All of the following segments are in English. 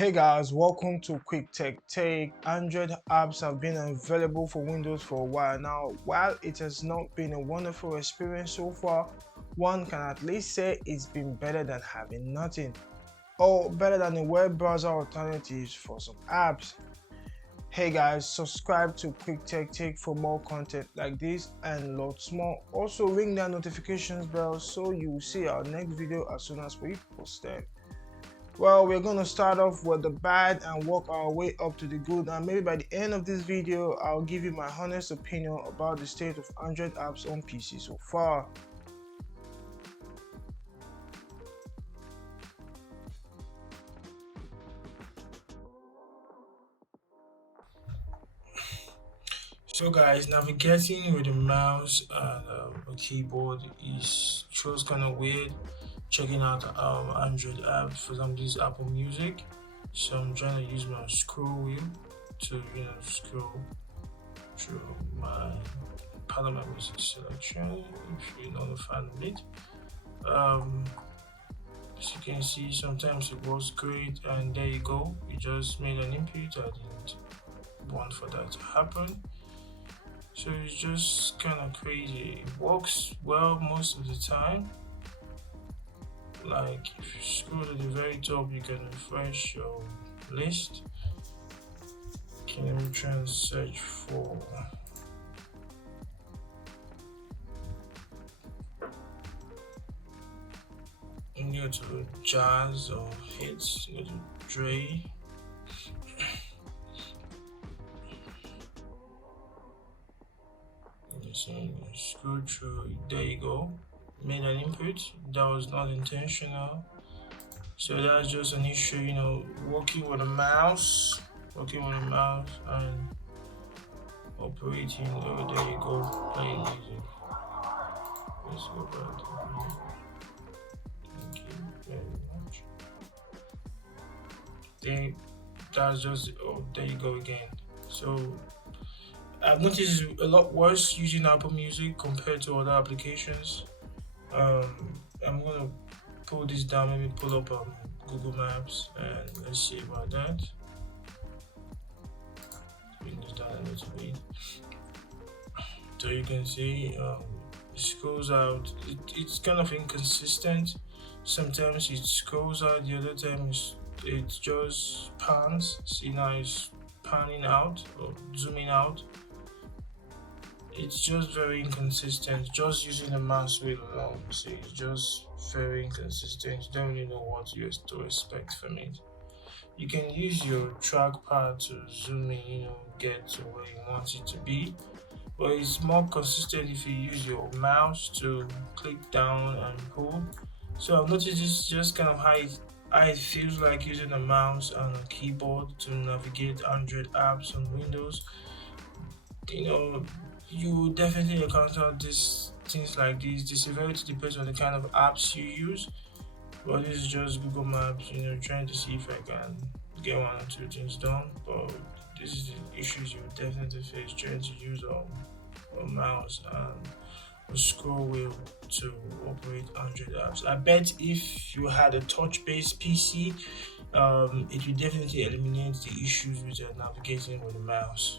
Hey guys, welcome to Quick Tech Take. Android apps have been available for Windows for a while now. While it has not been a wonderful experience so far, one can at least say it's been better than having nothing, or better than the web browser alternatives for some apps. Hey guys, subscribe to Quick Tech Take for more content like this and lots more. Also ring that notifications bell so you will see our next video as soon as we post them. Well, we're going to start off with the bad and work our way up to the good, and maybe by the end of this video I'll give you my honest opinion about the state of Android apps on PC so far. So guys, navigating with a mouse and a keyboard is just kind of weird. Checking out Android apps, for example, this Apple Music. So I'm trying to use my scroll wheel to scroll through my part of my music selection. If you're not a fan of it, as you can see, sometimes it works great, and there you go. You just made an input. I didn't want for that to happen. So it's just kind of crazy. It works well most of the time. Like if you scroll to the very top, you can refresh your list. Okay, let me try and search for go to jazz or hits, go to Dre. So scroll through, there you go. Made an input that was not intentional, so that's just an issue. Working with a mouse and operating. Oh, there you go, playing music. Let's go back to music. Thank you very much. That's just, oh, there you go again. So I've noticed it's a lot worse using Apple Music compared to other applications. I'm gonna pull this down, maybe pull up Google Maps, and let's see about that. Bring this down a little bit, so you can see it scrolls out. It's kind of inconsistent. Sometimes it scrolls out, the other time it just pans. See, now it's panning out or zooming out. It's just very inconsistent. Just using the mouse wheel alone, see, it's just very inconsistent. You don't really know what to expect from it. You can use your trackpad to zoom in, get to where you want it to be, but it's more consistent if you use your mouse to click down and pull. So I've noticed this just kind of how it feels like using a mouse and a keyboard to navigate Android apps on Windows. You definitely encounter things like this. The severity depends on the kind of apps you use, but this is just Google Maps, trying to see if I can get one or two things done. But this is the issues you definitely face trying to use a mouse and a scroll wheel to operate Android apps. I bet if you had a touch-based PC, it would definitely eliminate the issues with navigating with a mouse.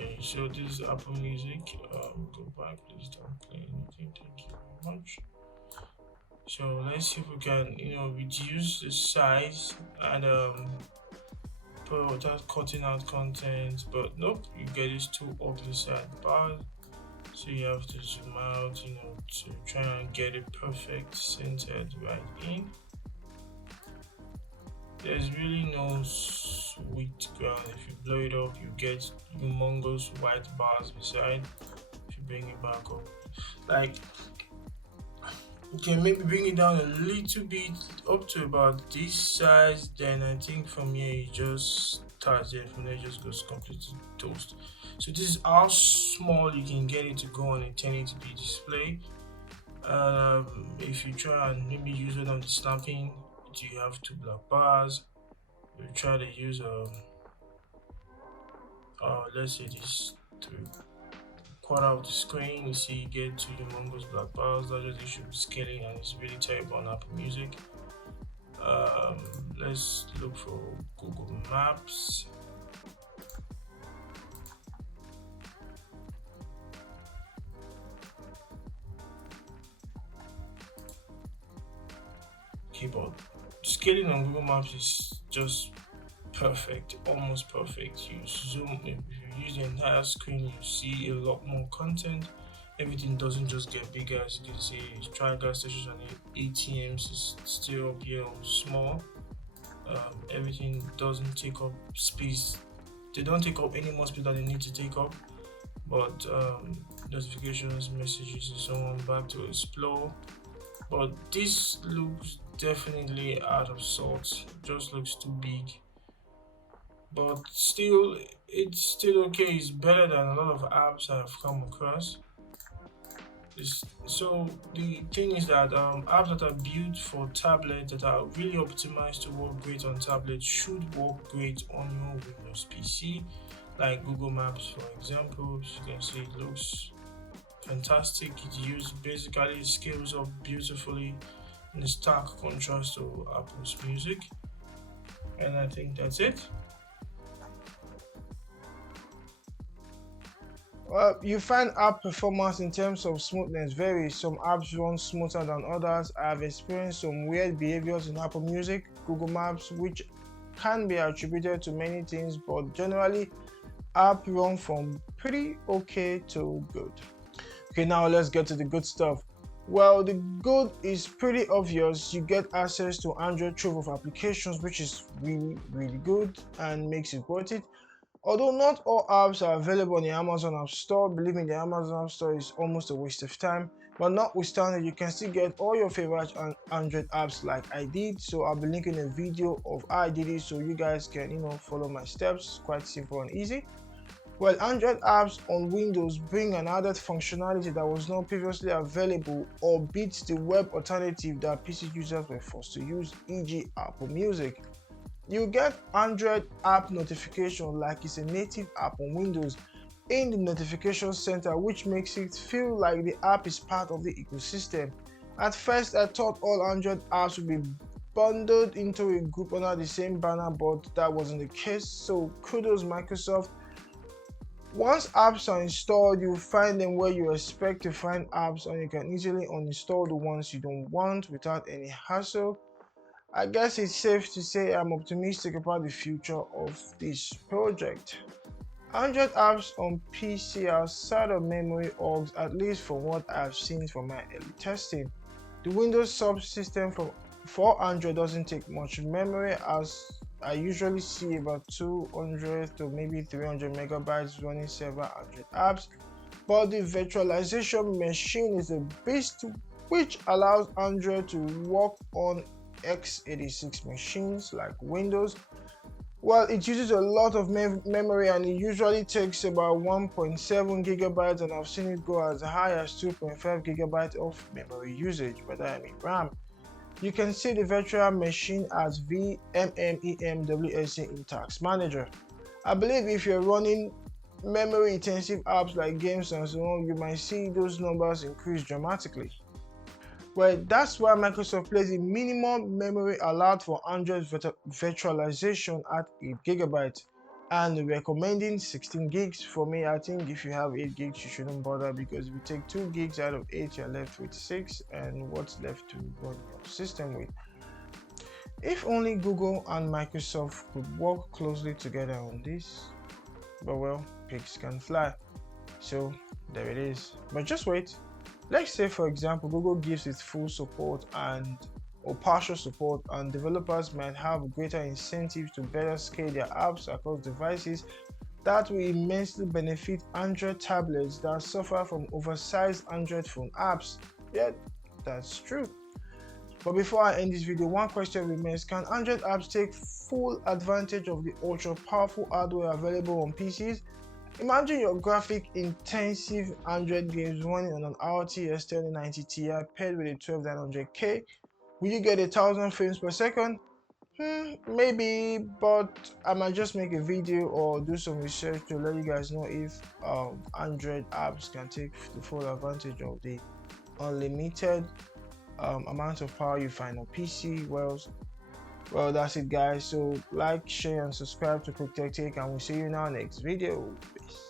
Okay, so this is Apple Music. Go back, please don't play anything. Thank you very much. So let's see if we can, reduce the size and put without cutting out content. But nope, you get this too ugly sidebar. So you have to zoom out, to try and get it perfect centered right in. There's really no sweet ground. If you blow it up, you get humongous white bars beside. If you bring it back up, like, you can maybe bring it down a little bit up to about this size. Then I think from here it just starts there. From there it just goes completely toast. So this is how small you can get it to go on a 1080p display. If you try and maybe use it on the snapping, you have two black bars. We try to use let's say this 3 quarter of the screen, you see you get two humongous black bars that just issue scaling, and it's really terrible on Apple Music. Um, let's look for Google Maps. Keyboard scaling on Google Maps is just perfect, almost perfect. You zoom, if you use the entire screen, you see a lot more content. Everything doesn't just get bigger. As you can see, try gas stations and ATMs is still up here on small. Everything doesn't take up space. They don't take up any more space than they need to take up. But notifications, messages, and so on, back to explore. But this looks definitely out of sorts. Just looks too big. But still, it's still okay. It's better than a lot of apps I've come across. So the thing is that apps that are built for tablets that are really optimized to work great on tablets should work great on your Windows PC, like Google Maps, for example. As you can see, it looks fantastic. It scales up beautifully in stark contrast to Apple's music, and I think that's it. You find app performance in terms of smoothness varies. Some apps run smoother than others. I have experienced some weird behaviors in Apple Music, Google Maps, which can be attributed to many things, but generally, app run from pretty okay to good. Okay, now let's get to the good stuff. Well, the good is pretty obvious. You get access to Android trove of applications, which is really good and makes it worth it. Although not all apps are available on the Amazon App Store, believe me, the Amazon App Store is almost a waste of time. But notwithstanding, you can still get all your favorite Android apps like I did. So I'll be linking a video of how I did it so you guys can, follow my steps. Quite simple and easy. Well, Android apps on Windows bring an added functionality that was not previously available or beats the web alternative that PC users were forced to use, e.g. Apple Music. You get Android app notification like it's a native app on Windows in the notification center, which makes it feel like the app is part of the ecosystem. At first, I thought all Android apps would be bundled into a group under the same banner, but that wasn't the case, so kudos Microsoft. Once apps are installed, you'll find them where you expect to find apps, and you can easily uninstall the ones you don't want without any hassle. I guess it's safe to say I'm optimistic about the future of this project. Android apps on PC outside of memory hogs, at least from what I've seen from my early testing. The Windows subsystem for Android doesn't take much memory, as I usually see about 200 to maybe 300 megabytes running several Android apps. But the virtualization machine is a beast, which allows Android to work on x86 machines like Windows. Well, it uses a lot of memory, and it usually takes about 1.7 gigabytes, and I've seen it go as high as 2.5 gigabytes of memory usage, whether I mean RAM. You can see the virtual machine as VMMEMWSC in Task Manager. I believe if you're running memory intensive apps like games and so on, you might see those numbers increase dramatically. Well, that's why Microsoft places a minimum memory allowed for Android virtualization at 8 gigabytes and recommending 16 gigs. For me, I think if you have 8 gigs, you shouldn't bother, because if you take 2 gigs out of 8, you're left with 6, and what's left to run your system with? If only Google and Microsoft could work closely together on this, but well, pigs can fly. So there it is. But just wait. Let's say, for example, Google gives its full support or partial support, and developers might have greater incentive to better scale their apps across devices. That will immensely benefit Android tablets that suffer from oversized Android phone apps. Yeah, that's true. But before I end this video, one question remains: can Android apps take full advantage of the ultra powerful hardware available on PCs? Imagine your graphic-intensive Android games running on an RTX 3090 Ti paired with a 12900K. Will you get 1000 frames per second? Maybe, but I might just make a video or do some research to let you guys know if Android apps can take the full advantage of the unlimited amount of power you find on PC. Well, that's it, guys. So like, share, and subscribe to Quick Tech Take, and we'll see you in our next video. Peace.